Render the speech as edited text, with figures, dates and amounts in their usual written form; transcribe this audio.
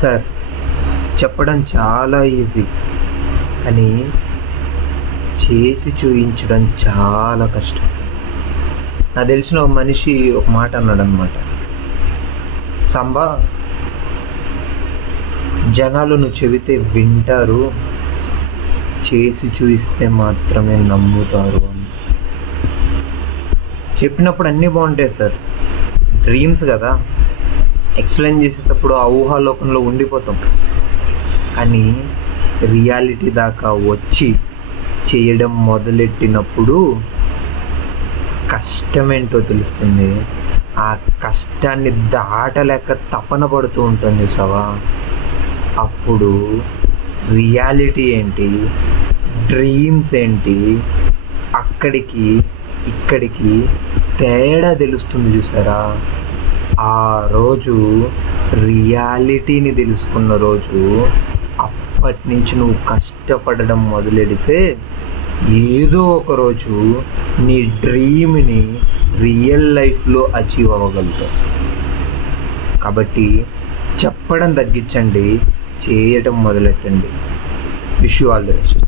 Sir, చెప్పడం చాలా easy, కానీ చేసి చూయించడం చాలా కష్టం. నాకు తెలిసిన ఒక మనిషి ఒక మాట అన్నాడనమాట. సంబా, జనాలు నువ్వు చెబితే వింటారు, చేసి చూయిస్తే మాత్రమే నమ్ముతారు అని. చెప్పినప్పుడు అన్నీ బాగుంటాయి సార్, డ్రీమ్స్ కదా, ఎక్స్ప్లెయిన్ చేసేటప్పుడు ఆ ఊహాలోకంలో ఉండిపోతాం. కానీ రియాలిటీ దాకా వచ్చి చేయడం మొదలెట్టినప్పుడు కష్టమేంటో తెలుస్తుంది. ఆ కష్టాన్ని దాటలేక తపన పడుతూ ఉంటుంది చూసావా, అప్పుడు రియాలిటీ ఏంటి, డ్రీమ్స్ ఏంటి, అక్కడికి ఇక్కడికి తేడా తెలుస్తుంది చూసారా. ఆ రోజు రియాలిటీని తెలుసుకున్న రోజు, అప్పటి నుంచి నువ్వు కష్టపడడం మొదలెడితే ఏదో ఒక రోజు నీ డ్రీమ్ని రియల్ లైఫ్లో అచీవ్ అవ్వగలుగుతావు. కాబట్టి చెప్పడం తగ్గించండి, చేయటం మొదలెట్టండి. Wish you all the best.